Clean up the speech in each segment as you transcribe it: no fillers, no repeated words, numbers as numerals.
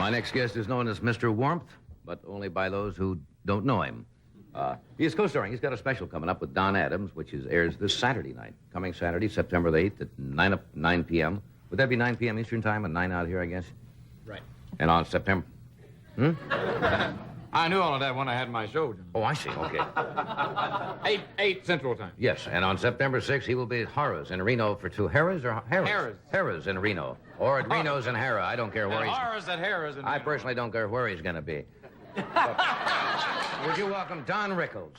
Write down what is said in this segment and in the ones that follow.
My next guest is known as Mr. Warmth, but only by those who don't know him. He is co-starring. He's got a special coming up with Don Adams, which airs this Saturday night. Coming Saturday, September the 8th at 9 p.m. Would that be 9 p.m. Eastern Time and 9 out here, I guess? Right. And on September... I knew all of that when I had my show. Oh, I see. Okay. 8 Central Time. Yes, and on September 6th, he will be at Harrah's in Reno for two... Harrah's or Harrah's? Harrah's. Harrah's in Reno. Or at Reno's in Harrah. I don't care where he's... Harrah's at Harrah's. I personally don't care where he's going to be. Would you welcome Don Rickles?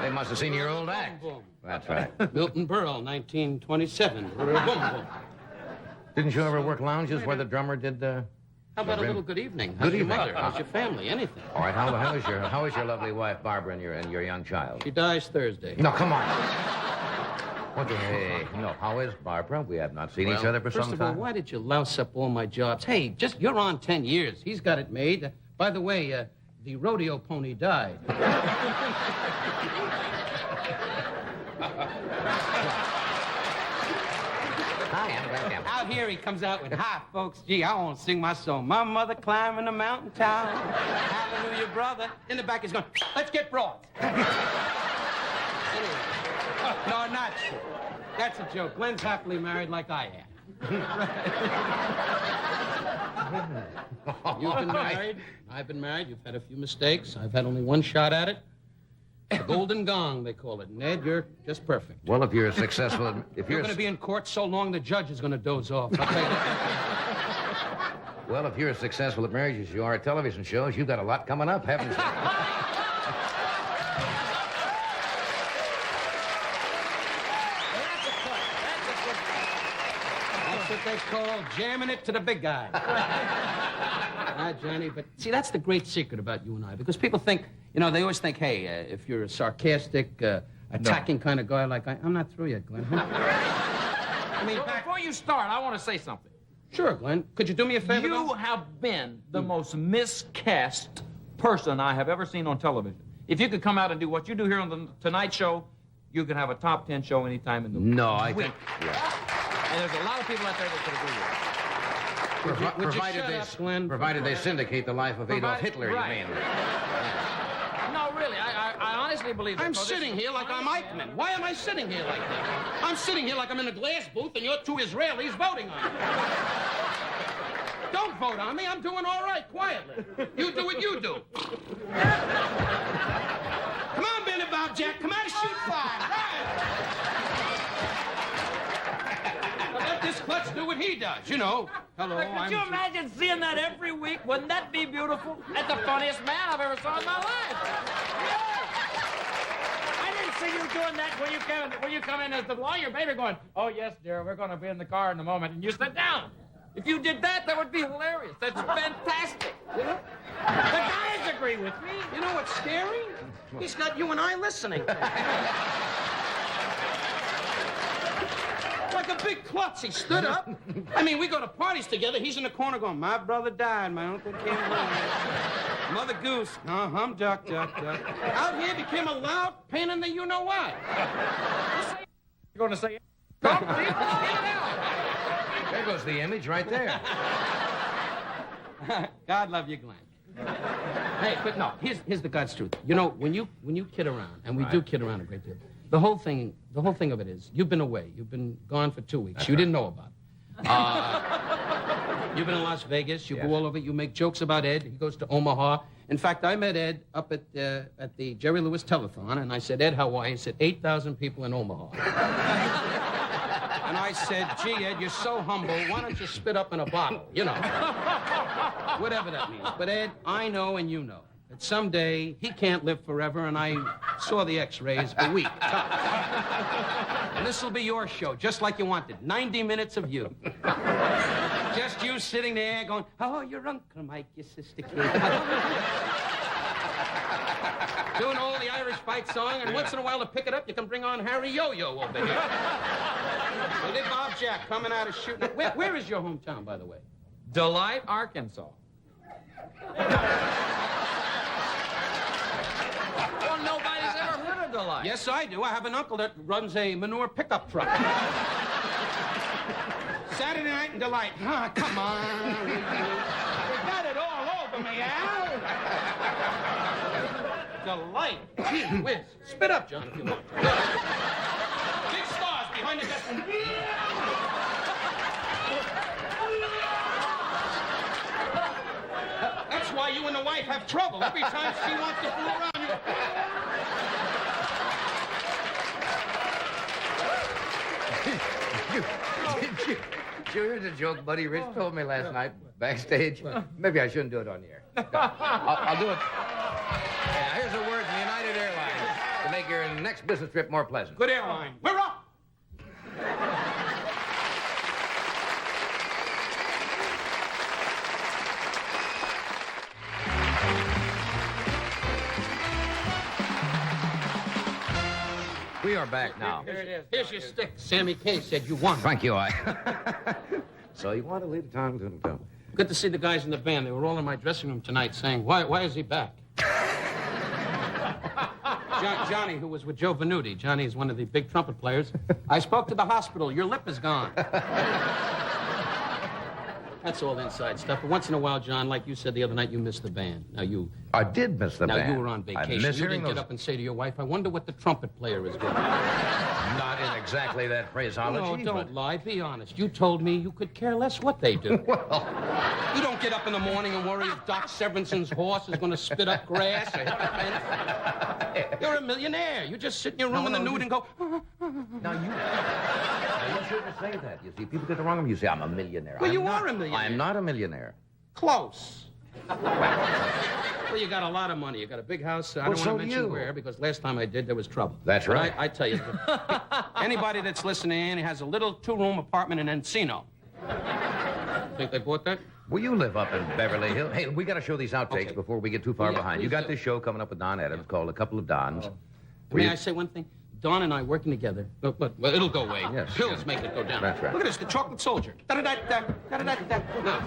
They must have seen your old act. Boom, boom. That's right. Milton Berle, 1927. Boom, boom. Didn't you ever work lounges where the drummer did... How about a little good evening? Good How's your evening. mother? How's your family? Anything? All right, how is your lovely wife, Barbara, and your young child? She dies Thursday. No, come on. What the... Hey, no, how is Barbara? We have not seen each other for some First of all, time. why did you louse up all my jobs? Hey, you're on 10 years. He's got it made. By the way, the rodeo pony died. Hi, I'm Glen Campbell. Out here he comes out with, "Hi, folks. Gee, I want to sing my song. My mother climbing the mountain tower. Hallelujah, brother." In the back he's going, "Let's get broad." Anyway. No, not true. That's a joke. Glen's happily married like I am. You've been married. I've been married. You've had a few mistakes. I've had only one shot at it. The golden gong, they call it. Ned, you're just perfect. Well, if you're successful... If You're going to be in court so long the judge is going to doze off. I'll tell you that. Well, if you're as successful at marriages as you are at television shows, you've got a lot coming up, haven't you? That's what they call jamming it to the big guy. Johnny, but see, that's the great secret about you and I, because people think, they always think, hey, if you're a sarcastic, attacking kind of guy like I'm not through yet, Glen. I mean, Before you start, I want to say something. Sure, Glen. Could you do me a favor? You have been the most miscast person I have ever seen on television. If you could come out and do what you do here on the Tonight Show, you could have a top 10 show anytime in the week. No, I think... Yeah. And there's a lot of people out there that could agree with you. Provided they syndicate the life of Adolf Hitler, right. you mean? No, really, I honestly believe that. I'm sitting here like I'm Eichmann. Why am I sitting here like that? I'm sitting here like I'm in a glass booth and you're two Israelis voting on me. Don't vote on me. I'm doing all right, quietly. You do what you do. Come on, Benny Bob Jack. Come out and shoot fire. Right. Let this klutz do what he does, Hello, Could you imagine seeing that every week? Wouldn't that be beautiful? That's the funniest man I've ever saw in my life. I didn't see you doing that when you come in as the lawyer, baby, going, "Oh, yes, dear, we're going to be in the car in a moment," and you sit down. If you did that, that would be hilarious. That's fantastic. The guys agree with me. You know what's scary? He's got you and I listening. Like a big klutz, he stood up. I mean, we go to parties together. He's in the corner going, "My brother died. My uncle came along. Mother Goose. I'm duck, duck, duck." Out here became a loud pain in the you-know-what. You're going to say, "Don't get it out." There goes the image right there. God love you, Glen. Hey, but no, here's the God's truth. When you kid around, and we do kid around a great deal, the whole thing of it is, you've been away. You've been gone for 2 weeks. You didn't know about it. You've been in Las Vegas. You go all over. You make jokes about Ed. He goes to Omaha. In fact, I met Ed up at the Jerry Lewis Telethon, and I said, "Ed, how are you?" He said, 8,000 people in Omaha. And I said, "Gee, Ed, you're so humble. Why don't you spit up in a bottle? Whatever that means. But, Ed, I know and you know. that someday he can't live forever, and I saw the x-rays a week. And this will be your show, just like you wanted. 90 minutes of you. Just you sitting there going, oh, your Uncle Mike, your sister Kate. Doing all the Irish fight song, and once in a while to pick it up, you can bring on Harry Yo-Yo over here. Well, they Bob Jack coming out of shooting. Where is your hometown, by the way? Delight, Arkansas. Well, nobody's ever heard of Delight. Yes, I do. I have an uncle that runs a manure pickup truck. Saturday night in Delight. Ah, come on. You got it all over me, Al. Delight. Gee whiz. Spit up, John, if you want. Big stars behind the desk. That's why you and the wife have trouble. Every time she wants to fool around you. Did you hear the joke Buddy Rich told me last night backstage? Maybe I shouldn't do it on the air. I'll do it. Yeah, here's a word from United Airlines to make your next business trip more pleasant. Good airline. We're up. We are back now. Here it is. Here's your stick. Sammy K said you won. Thank you, I. So you want to leave the town to go? Good to see the guys in the band. They were all in my dressing room tonight saying, why is he back? Johnny, who was with Joe Venuti. Johnny is one of the big trumpet players. I spoke to the hospital. Your lip is gone. That's all inside stuff. But once in a while, John, like you said the other night, you missed the band. I did miss the band. Now, you were on vacation. I miss You hearing didn't get those. up and say to your wife, I wonder what the trumpet player is doing. Not in exactly that phraseology. No, don't but... lie. Be honest. You told me you could care less what they do. Well, You don't get up in the morning and worry if Doc Severinson's horse is going to spit up grass or hit the fence. You're a millionaire. You just sit in your room in the nude and go, now you shouldn't say that. You see, people get the wrong. You say I'm a millionaire. Well, I'm you not. are a millionaire. I'm not a millionaire. close. Well, you got a lot of money. You got a big house. I don't so want to do mention you. where, because last time I did, there was trouble. That's But right. I tell you, anybody that's listening has a little two-room apartment in Encino. Think they bought that? Well, you live up in Beverly Hills. Hey, we got to show these outtakes Okay. before we get too far Yeah, behind. You please got do. this show coming up with Don Adams called A Couple of Dons. May I say one thing? Don and I working together. Look, well, it'll go away. Yes, Pills yes. make it go down. That's right. Look at this, the chocolate soldier. Da-da-da-da, da-da-da-da. Now,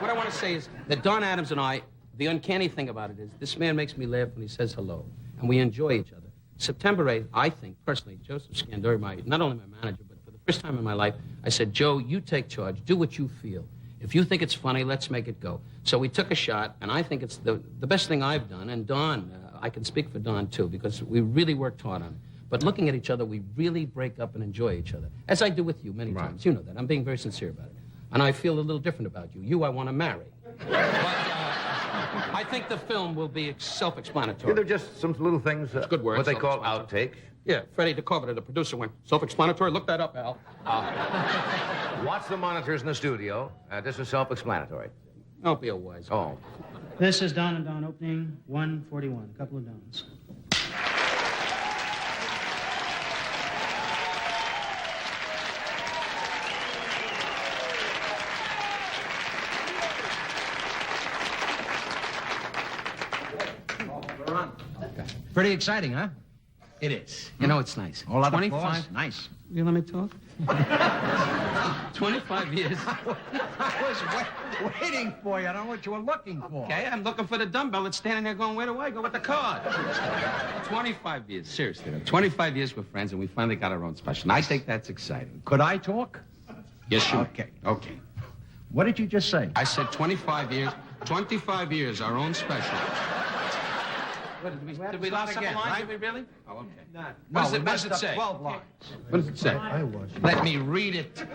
what I want to say is that Don Adams and I, the uncanny thing about it is this man makes me laugh when he says hello, and we enjoy each other. September 8th, I think, personally, Joseph Scandori, not only my manager, but for the first time in my life, I said, Joe, you take charge. Do what you feel. If you think it's funny, let's make it go. So we took a shot, and I think it's the best thing I've done. And Don, I can speak for Don, too, because we really worked hard on it. But looking at each other, we really break up and enjoy each other, as I do with you many times. You know that. I'm being very sincere about it. And I feel a little different about you. You, I want to marry. But I think the film will be self-explanatory. Yeah, they're just some little things, good word, what they call self-explanatory. outtakes. Yeah, Freddie DeCorvita, the producer, went, self-explanatory? Look that up, Al. Watch the monitors in the studio. This is self-explanatory. Don't be a wise guy. Oh. This is Don and Don opening 141, a couple of Dons. Pretty exciting, huh? It is. You know, it's nice. All out of 25. applause. Nice. You let me talk? 25 years. I was waiting for you. I don't know what you were looking for. Okay, I'm looking for the dumbbell that's standing there going, where do I go with the card? 25 years, seriously. 25 years we're friends, and we finally got our own special. And I think that's exciting. Could I talk? Yes, you. Okay. What did you just say? I said 25 years, our own special. What, did we lost again, a line? right? Did we really? Oh, okay. No, What we does it messed up say? 12 lines. What does it say? Let me read it. The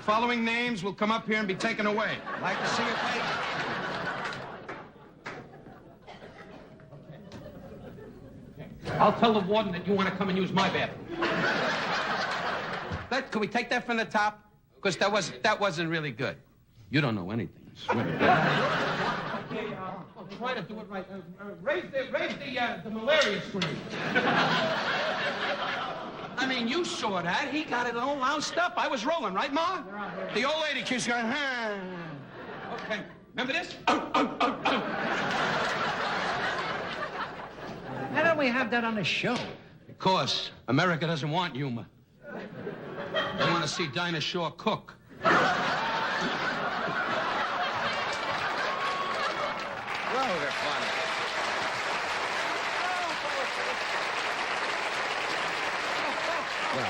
following names will come up here and be taken away. Like to see your face? I'll tell the warden that you want to come and use my bathroom. Can we take that from the top? Because that wasn't really good. You don't know anything. I swear to God. Okay, I'll try to do it right. Raise the malaria screen. I mean, you saw that. He got it all loused up. I was rolling, right, Ma? The old lady keeps going, huh. Okay, remember this? Why don't we have that on the show? Because America doesn't want humor. They want to see Dinah Shore cook. Well, they're fun. Well,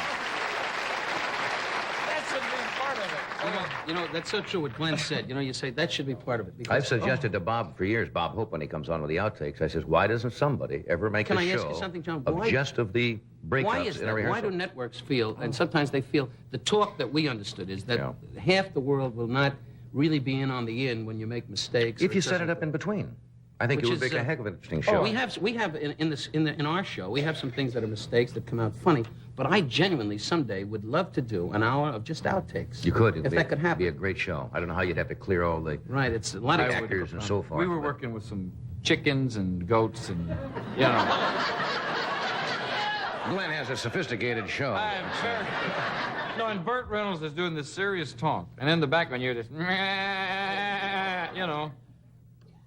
That should be part of it. You know, that's so true what Glen said. You know, you say that should be part of it. Because, I've suggested to Bob for years, Bob Hope, when he comes on with the outtakes, I says, why doesn't somebody ever make Can a I show ask you something, John? of just of the breakups why is in a that? rehearsal? Why do networks feel, and sometimes they feel, the talk that we understood is that half the world will not really be in on the in when you make mistakes. If you set it up in between. I think it would make a heck of an interesting show. We have in our show, we have some things that are mistakes that come out funny, but I genuinely someday would love to do an hour of just outtakes. You could. If that could happen. It'd be a great show. I don't know how you'd have to clear all the Right, it's a lot of actors and so forth. We were working with some chickens and goats and, you know. Glen has a sophisticated show. I'm very... No, and Burt Reynolds is doing this serious talk. And in the background, you're just... You know.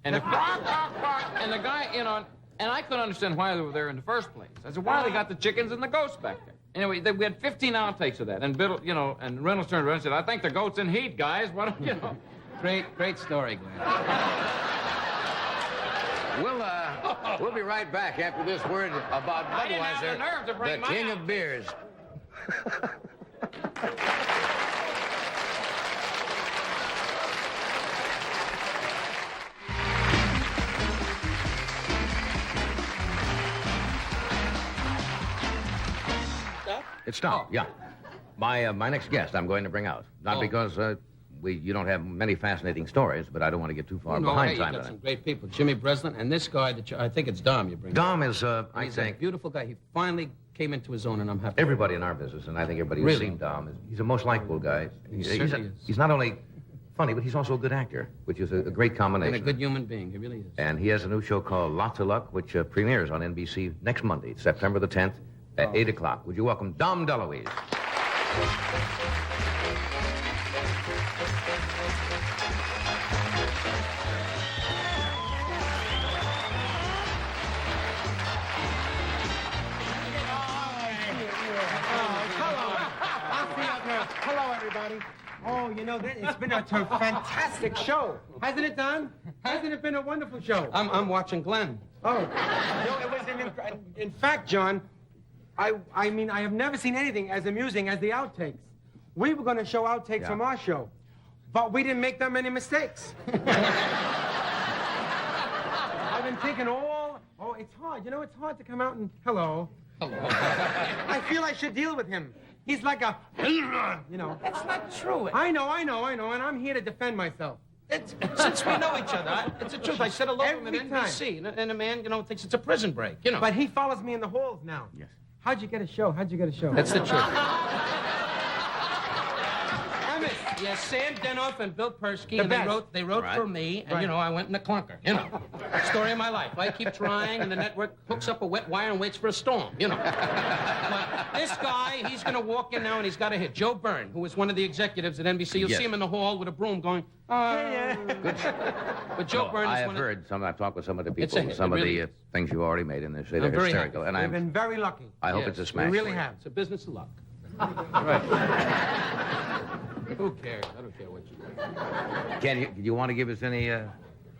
And the and the guy, you know, and I couldn't understand why they were there in the first place. I said, why they got the chickens and the goats back there? Anyway, we had 15 outtakes of that. And Biddle, you know, and Reynolds turned around and said, I think the goat's in heat, guys. What, you know. Great story, Glen. We'll be right back after this word about I didn't have Budweiser, the nerve to bring the my king out. of beers. It's stopped, yeah. My next guest I'm going to bring out. Not because you don't have many fascinating stories, but I don't want to get too far behind Hey, time. you've got some great people. Jimmy Breslin and this guy that I think it's Dom you bring. Dom is, I He's a think, beautiful guy. He finally came into his own, and I'm happy. everybody in our business, and I think everybody who's Really? seen Dom, he's a most likable guy. certainly is. He's not only funny, but he's also a good actor, which is a great combination. And a good human being. He really is. And he has a new show called Lots of Luck, which premieres on NBC next Monday, September the 10th, at 8 o'clock. Would you welcome Dom DeLuise? Hello, everybody. Oh, you know, it's been a fantastic show. Hasn't it, Don? Hasn't it been a wonderful show? I'm watching Glen. Oh, no, it was in fact, John, I mean, I have never seen anything as amusing as the outtakes. We were going to show outtakes from our show, but we didn't make that many mistakes. I've been thinking oh, it's hard. You know, it's hard to come out and, hello. I feel I should deal with him. He's like a, you know. That's not true. I know, and I'm here to defend myself. Since we know each other, it's the truth. I said hello to him at Every NBC, and a man, you know, thinks it's a prison break, you know. But he follows me in the halls now. Yes. How'd you get a show? That's the truth. Yes, Sam Denoff and Bill Persky, and best. they wrote Right. for me, and, you know, I went in the clunker, you know. Story of my life. I keep trying, and the network hooks up a wet wire and waits for a storm, you know. But this guy, he's going to walk in now, and he's got a hit. Joe Byrne, who was one of the executives at NBC. You'll Yes. see him in the hall with a broom going, Good. But Joe Byrne I is have one heard I've talked with some of the It's people, a- some it of really the is. things you've already made, and they say they're very hysterical. happy. And We've been very lucky. I hope Yes, it's a we smash. really for you. have. It's a business of luck. Who cares? I don't care what you do. Ken, do you want to give us any...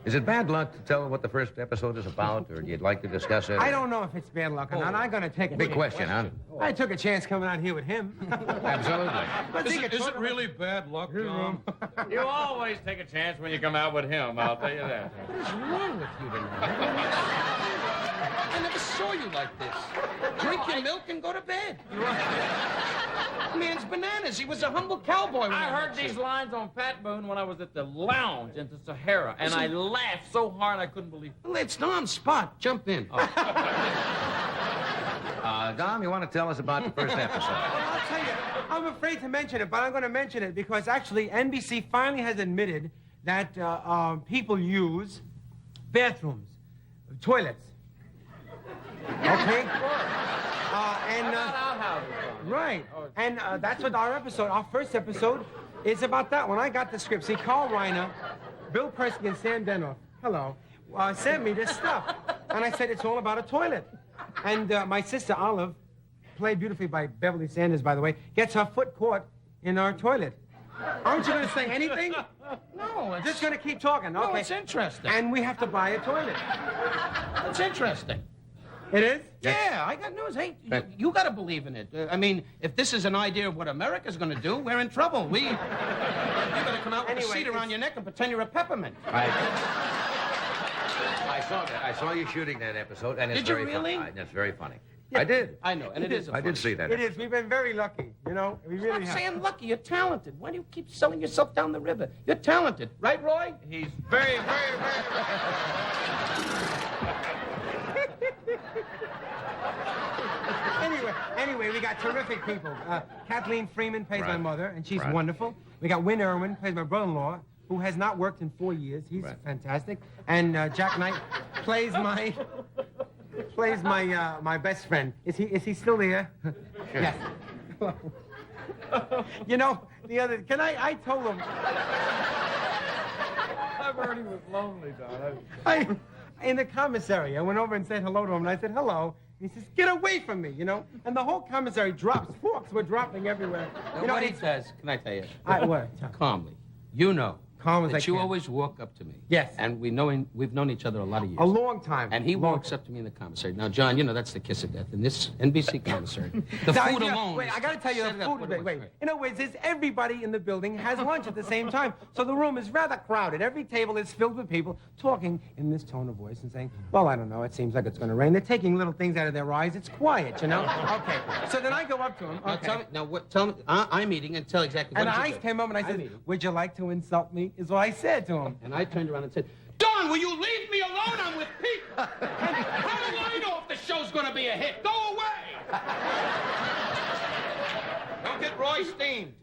Is it bad luck to tell what the first episode is about, or you'd like to discuss it? I don't know if it's bad luck or not. I'm going to take a Big chance. question, huh? I took a chance coming out here with him. Absolutely. But think it's sort of- really bad luck, John? You always take a chance when you come out with him, I'll tell you that. What's wrong with you tonight? I never saw you like this. Drink your milk and go to bed. Man's bananas. He was a humble cowboy. When I heard met you. these lines on Pat Boone when I was at the lounge in the Sahara, and I laughed so hard I couldn't believe it. Well, it's Dom's spot. Jump in. Dom, you want to tell us about the first episode? I'll tell you, I'm afraid to mention it, but I'm going to mention it because actually NBC finally has admitted that people use bathrooms, toilets. Okay? Right. And that's what our first episode is about that. When I got the script, see, Carl Reiner, Bill Persky, and Sam Denoff, hello, sent me this stuff. And I said, it's all about a toilet. And my sister, Olive, played beautifully by Beverly Sanders, by the way, gets her foot caught in our toilet. Aren't you going to say anything? No, it's... Just going to keep talking, okay? No, it's interesting. And we have to buy a toilet. It's interesting. It is? Yeah, I got news. Hey, you got to believe in it. I mean, if this is an idea of what America's going to do, we're in trouble. You got to come out with a seat around your neck and pretend you're a peppermint. I saw that. I saw you shooting that episode, and it's Did you very really? funny. That's very funny. I did. I know, and it is. I did see that. It is. We've been very lucky, you know. We really Stop have. saying lucky. You're talented. Why do you keep selling yourself down the river? You're talented, right, Roy? He's very, very, very... Anyway, we got terrific people. Kathleen Freeman plays my mother, and she's wonderful. We got Win Irwin, plays my brother-in-law, who has not worked in 4 years. He's fantastic. And Jack Knight plays my best friend. Is he still there? Yes. You know, I told him. I've heard he was lonely, Don. In the commissary, I went over and said hello to him, and I said, hello. And he says, get away from me, you know? And the whole commissary drops. Forks were dropping everywhere. You know, what he says, can I tell you? What? Calmly. You know. Calm as that I you can. always walk up to me. Yes. And we've known each other a lot of years. A long time. And he walks up to me in the commissary. Now, John, you know that's the kiss of death. In this NBC commissary, the food alone. Wait, I got to tell you, the food. Wait. In other words, everybody in the building has lunch at the same time, so the room is rather crowded. Every table is filled with people talking in this tone of voice and saying, "Well, I don't know. It seems like it's going to rain." They're taking little things out of their eyes. It's quiet, you know. Okay. So then I go up to him. Okay. Tell me. I'm eating and tell exactly what. And I came up and I said, "Would you like to insult me?" Is what I said to him. And I turned around and said, Don, will you leave me alone? I'm with Pete. How do I know if the show's going to be a hit? Go away. Don't get Roy steamed.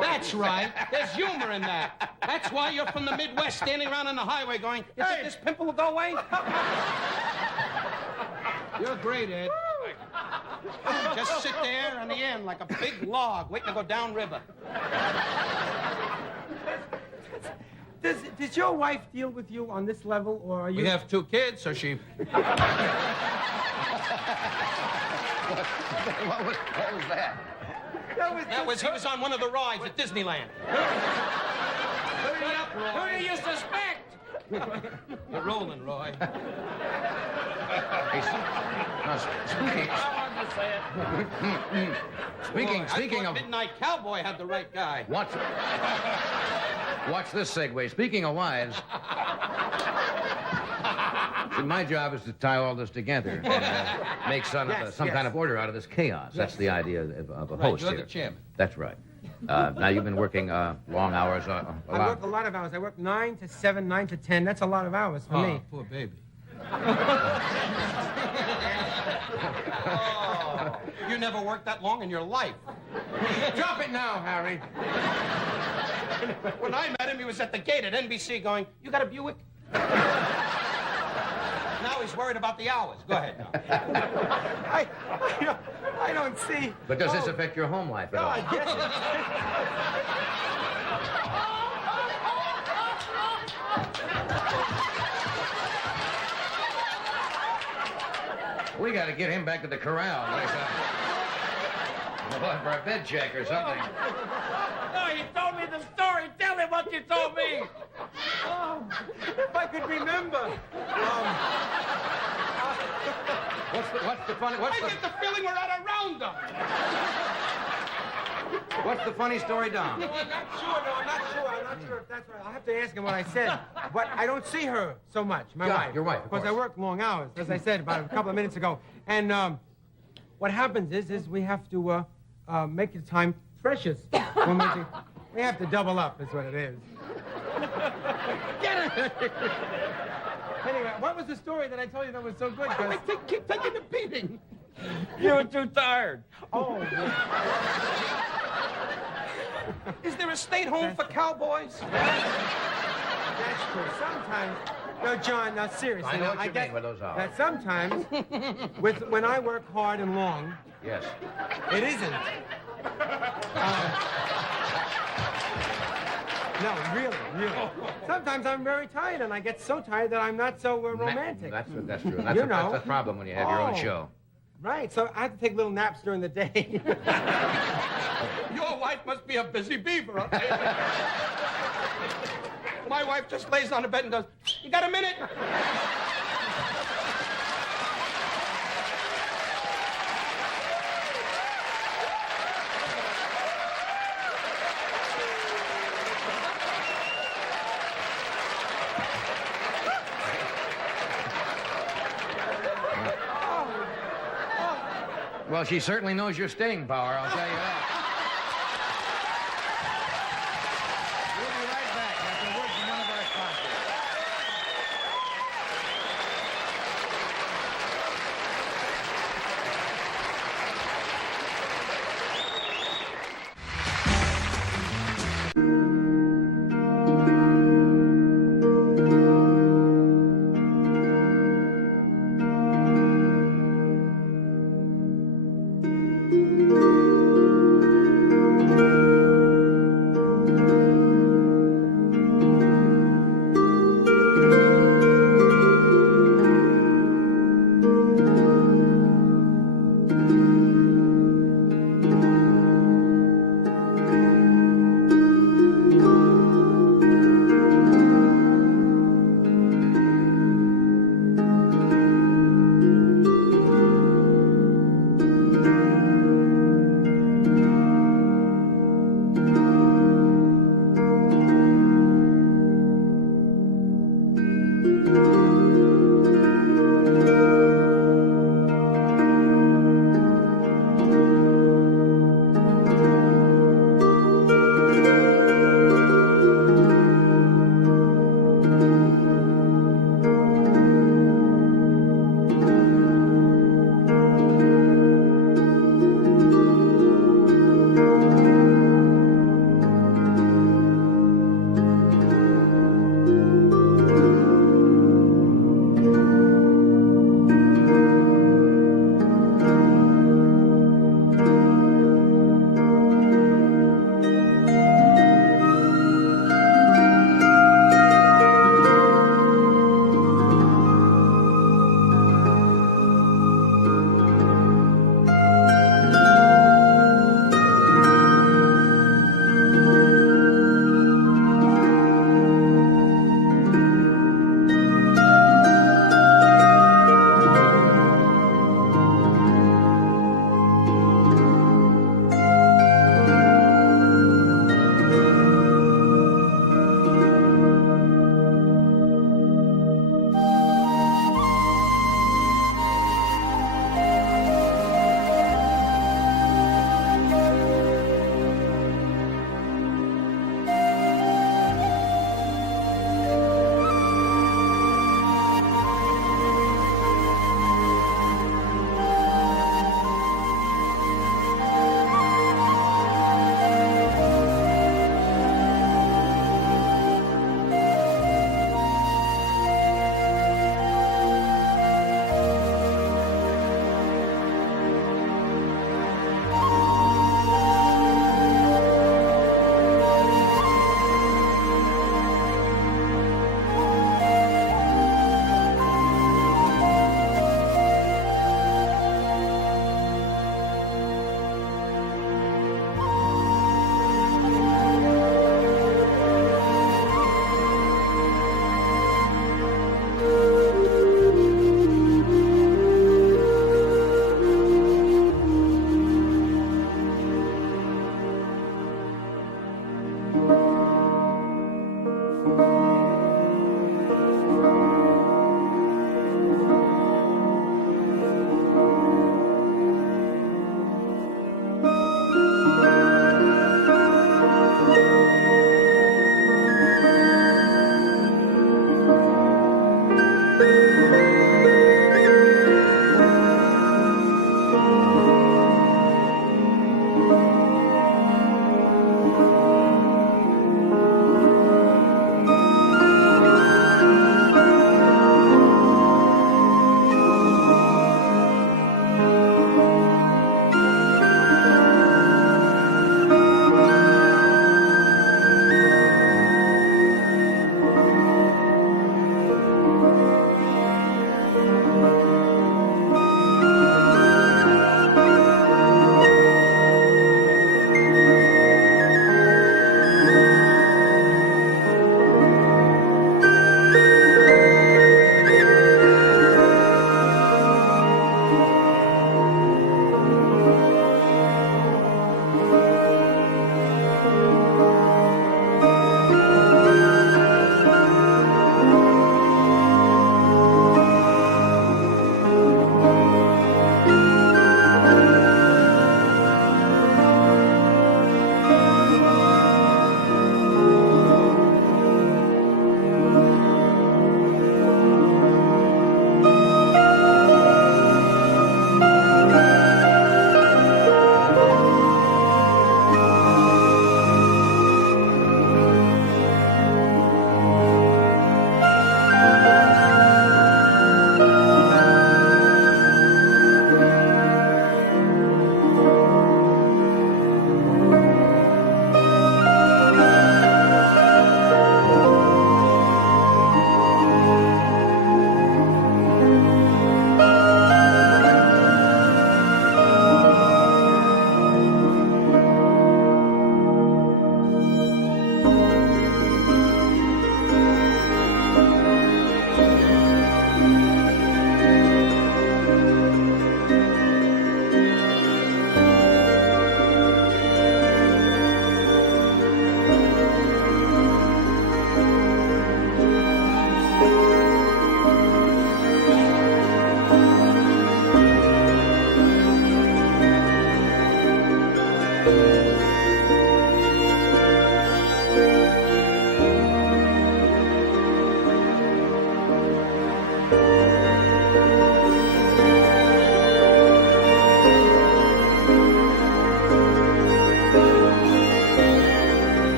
That's right. There's humor in that. That's why you're from the Midwest standing around on the highway going, you think this pimple will go away? You're great, Ed. Just sit there on the end like a big log waiting to go downriver. Does your wife deal with you on this level, or are you... We have 2 kids, so she... What was that? He was on one of the rides at Disneyland. Who do you suspect? You're rolling, Roy. Speaking of Midnight Cowboy had the right guy. Watch this segue. Speaking of wives, see, my job is to tie all this together and make some kind of order out of this chaos. That's the idea of a host you're here. the chairman. That's right. Now, you've been working long hours. I work a lot of hours. I work 9 to 7, 9 to 10. That's a lot of hours for me. Poor baby. You never worked that long in your life. Drop it now, Harry. When I met him, he was at the gate at NBC going, you got a Buick? Now he's worried about the hours. Go ahead now. I don't see... But does this affect your home life at all? Yes. We got to get him back to the corral. For a bed check or something. No, you told me the story. Tell me what you told me. Oh, if I could remember. What's the funny? I get the feeling we're at a roundup. What's the funny story, Dom? I'm not sure if that's right. I'll have to ask him what I said. But I don't see her so much, my wife. Your wife, of because I work long hours, as I said about a couple of minutes ago. And what happens is we have to make the time precious. We have to double up, is what it is. Get it! Anyway, what was the story that I told you that was so good? Keep taking the beating. You were too tired. Oh, yeah. Is there a state home for cowboys? That's true. Sometimes, no, John, now seriously. I know what I you get mean with those hours. that sometimes, when I work hard and long, Yes. it isn't. No, really. Sometimes I'm very tired, and I get so tired that I'm not so romantic. That's true. That's, You know. that's the problem when you have your own Oh. show. Right, so I have to take little naps during the day. Your wife must be a busy beaver, I'll tell you. My wife just lays on the bed and goes, "You got a minute?" Well, she certainly knows your staying power, I'll tell you that. We'll be right back after a word from one of our sponsors.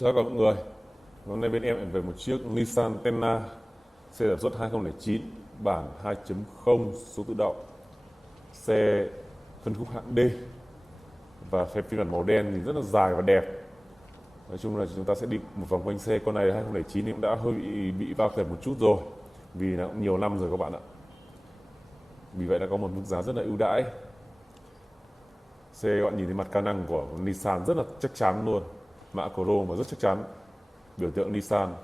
Chào các mọi người. Hôm nay bên em về một chiếc Nissan Tenna xe sản xuất 2009 bản 2.0 số tự động, xe phân khúc hạng D và phiên bản màu đen thì rất là dài và đẹp. Nói chung là chúng ta sẽ đi một vòng quanh xe. Con này 2009 thì cũng đã hơi bị va quẹt một chút rồi vì là cũng nhiều năm rồi các bạn ạ. Vì vậy đã có một mức giá rất là ưu đãi. Xe các bạn nhìn thấy mặt ca năng của Nissan rất là chắc chắn luôn, mạ chrome và rất chắc chắn, biểu tượng Nissan.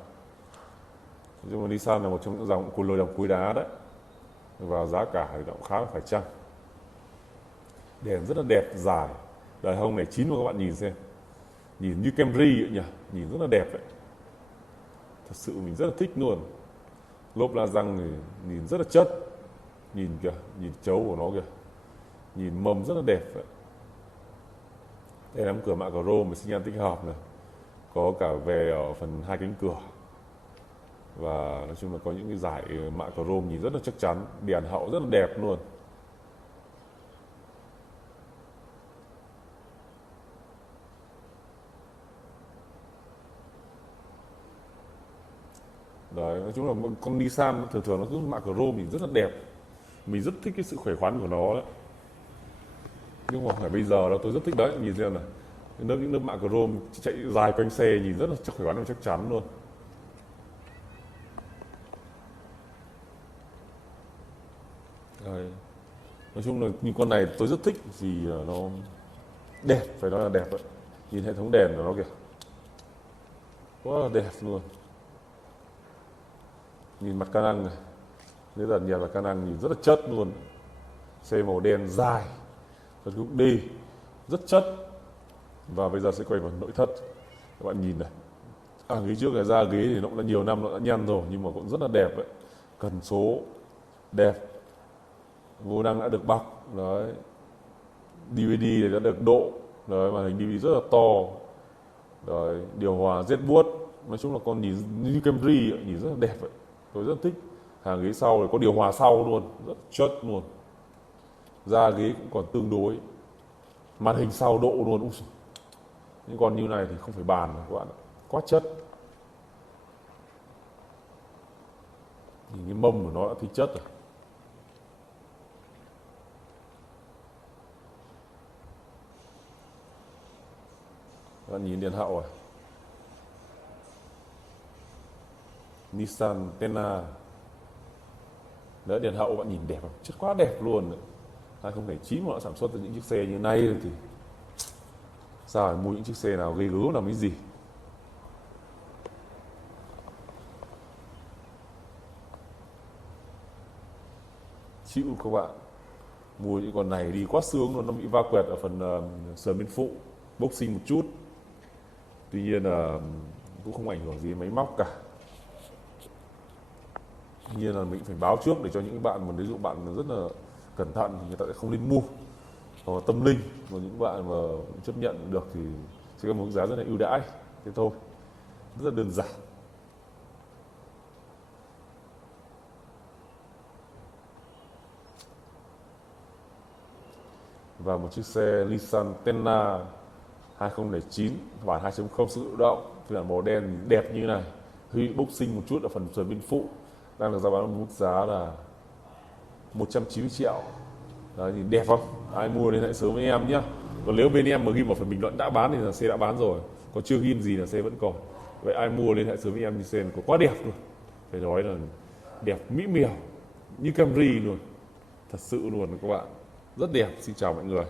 Nhưng mà Nissan là một trong những dòng cùi lồi đồng cúi đá đấy, và giá cả thì cũng khá là phải chăng. Đèn rất là đẹp, dài, đời 2009 mà các bạn nhìn xem, nhìn như Camry ấy nhỉ, nhìn rất là đẹp đấy, thật sự mình rất là thích luôn. Lốp la răng thì nhìn rất là chất, nhìn kìa, nhìn trấu của nó kìa, nhìn mâm rất là đẹp vậy. Đây là nắm cửa mạ chrome và xi nhan tích hợp này, có cả về ở phần hai cánh cửa, và nói chung là có những cái dải mạ chrome nhìn rất là chắc chắn, đèn hậu rất là đẹp luôn. Đấy, nói chung là con Nissan thường thường nó cứ mạ chrome thì rất là đẹp, mình rất thích cái sự khỏe khoắn của nó đấy. Nhưng mà phải bây giờ là tôi rất thích đấy, nhìn xem này, những lớp mạ chrome chạy dài quanh xe nhìn rất là khỏe khoắn và chắc chắn luôn. Đấy. Nói chung là như con này tôi rất thích vì nó đẹp, phải nói là đẹp đấy. Nhìn hệ thống đèn của nó kìa, quá là đẹp luôn. Nhìn mặt ca năng này, nếu là nhìn là ca năng nhìn rất là chất luôn. Xe màu đen dài, phân khúc D, rất chất. Và bây giờ sẽ quay vào nội thất. Các bạn nhìn này, ghế trước này, ra ghế thì nó cũng đã nhiều năm nó đã nhăn rồi nhưng mà cũng rất là đẹp đấy. Cần số đẹp, vô năng đã được bọc đấy, DVD thì đã được độ đấy, màn hình DVD rất là to đấy, điều hòa rất buốt. Nói chung là con nhìn như Camry ấy, nhìn rất là đẹp vậy, tôi rất thích. Hàng ghế sau thì có điều hòa sau luôn, rất chất luôn, da ghế cũng còn tương đối, màn hình sau độ luôn. Những con như này thì không phải bàn các bạn ạ, quá chất. Nhìn cái mâm của nó đã thấy chất rồi. Các bạn nhìn đèn hậu rồi, Nissan Tenna. Đấy, đèn hậu bạn nhìn đẹp không? Chất quá đẹp luôn. 2009 mà họ sản xuất từ những chiếc xe như này thì sao phải mua những chiếc xe nào ghê gớm làm cái gì. Chịu các bạn, mua những con này đi quá sướng luôn. Nó bị va quẹt ở phần sườn bên phụ, bốc xinh một chút, tuy nhiên là cũng không ảnh hưởng gì máy móc cả. Tuy nhiên là mình phải báo trước để cho những bạn mà ví dụ bạn rất là cẩn thận thì người ta sẽ không nên mua. Còn tâm linh, và những bạn mà chấp nhận được thì sẽ có một giá rất là ưu đãi. Thế thôi, rất là đơn giản. Và một chiếc xe Nissan Tenna 2009 bản 2.0 sự tự động, phiên bản màu đen đẹp như này, hơi bốc xinh một chút ở phần sườn bên phụ, đang được giá bán mức giá là 190 triệu. Đấy, nhìn đẹp không? Ai mua liên hệ sớm với em nhé. Còn nếu bên em mà ghi vào phần bình luận đã bán thì là xe đã bán rồi, còn chưa ghi gì là xe vẫn còn. Vậy ai mua liên hệ sớm với em thì xe có quá đẹp luôn, phải nói là đẹp mỹ miều như Camry luôn, thật sự luôn các bạn, rất đẹp. Xin chào mọi người.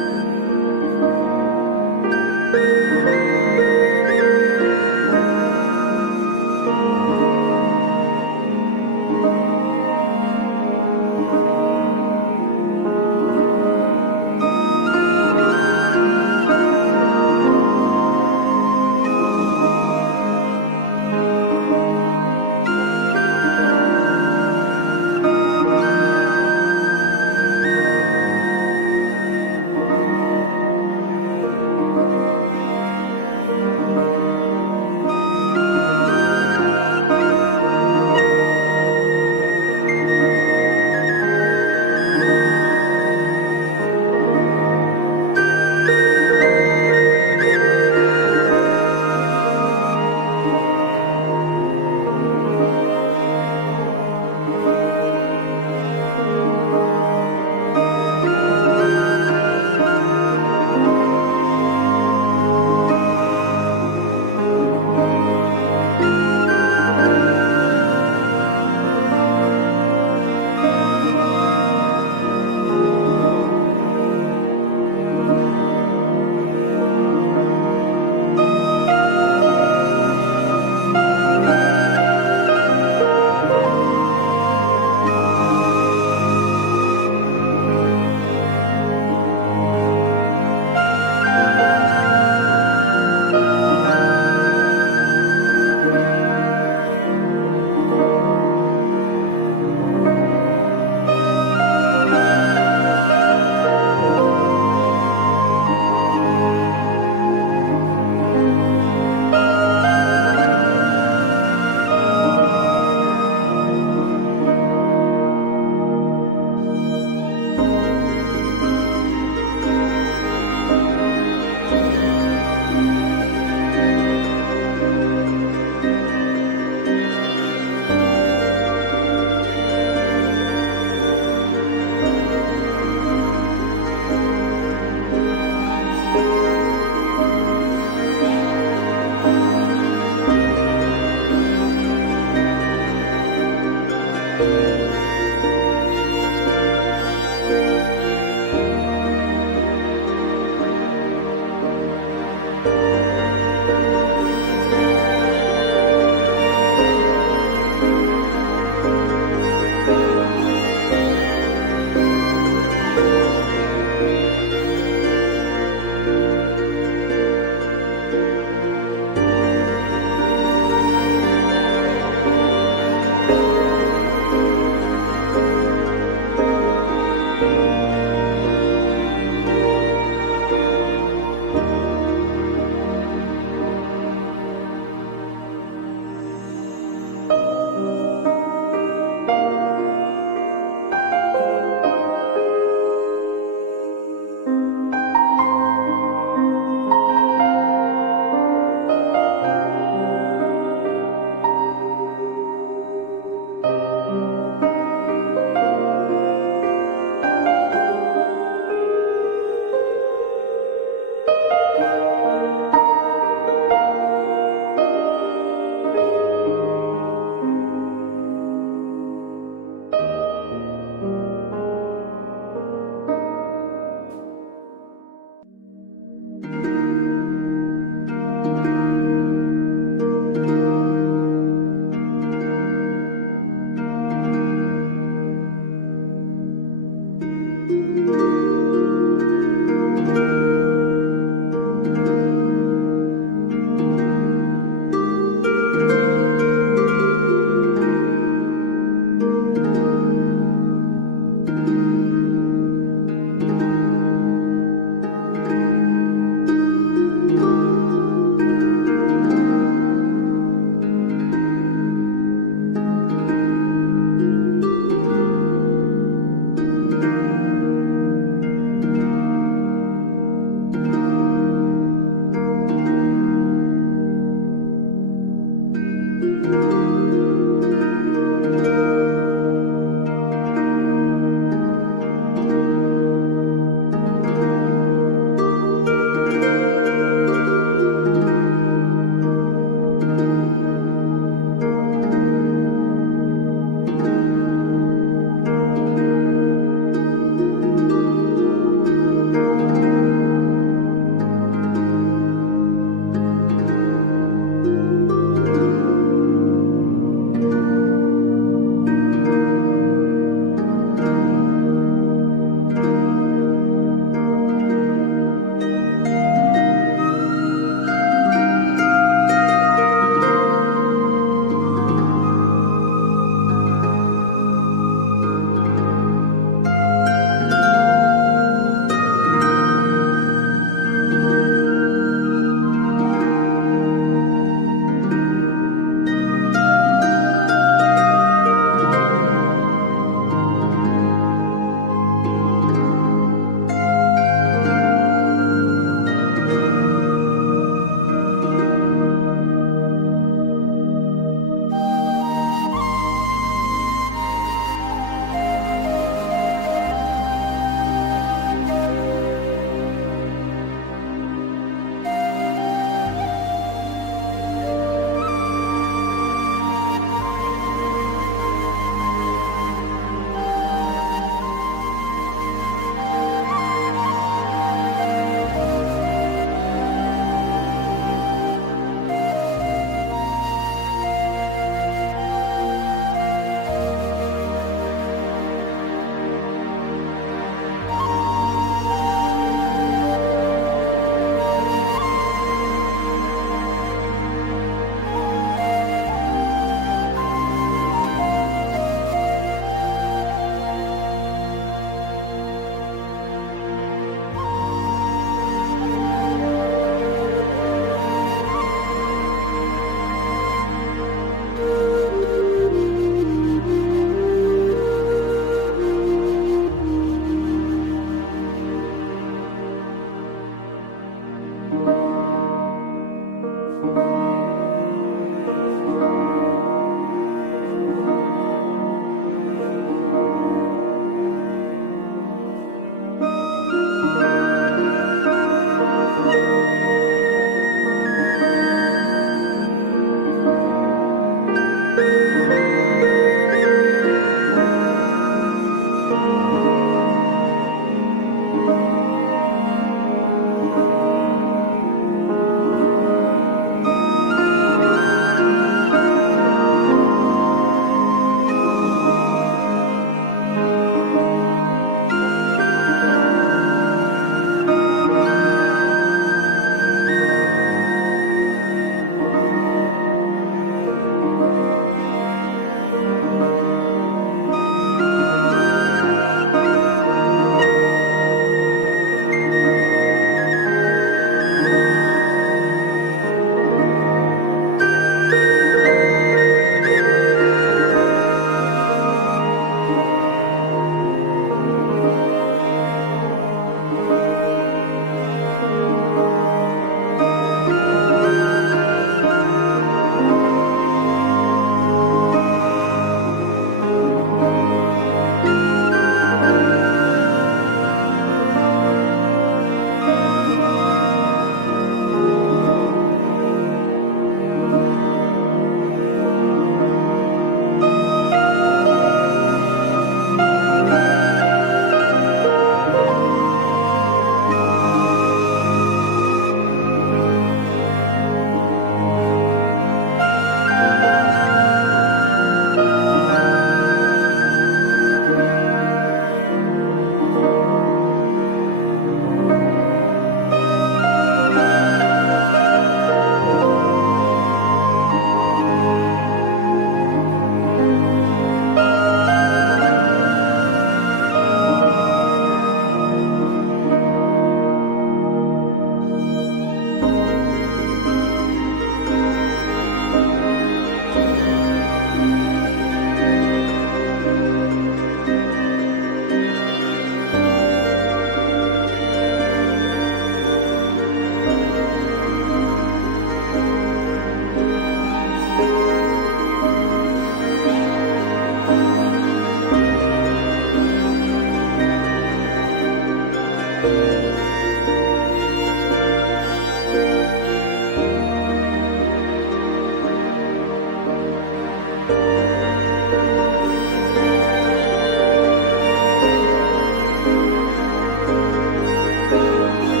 Thank you.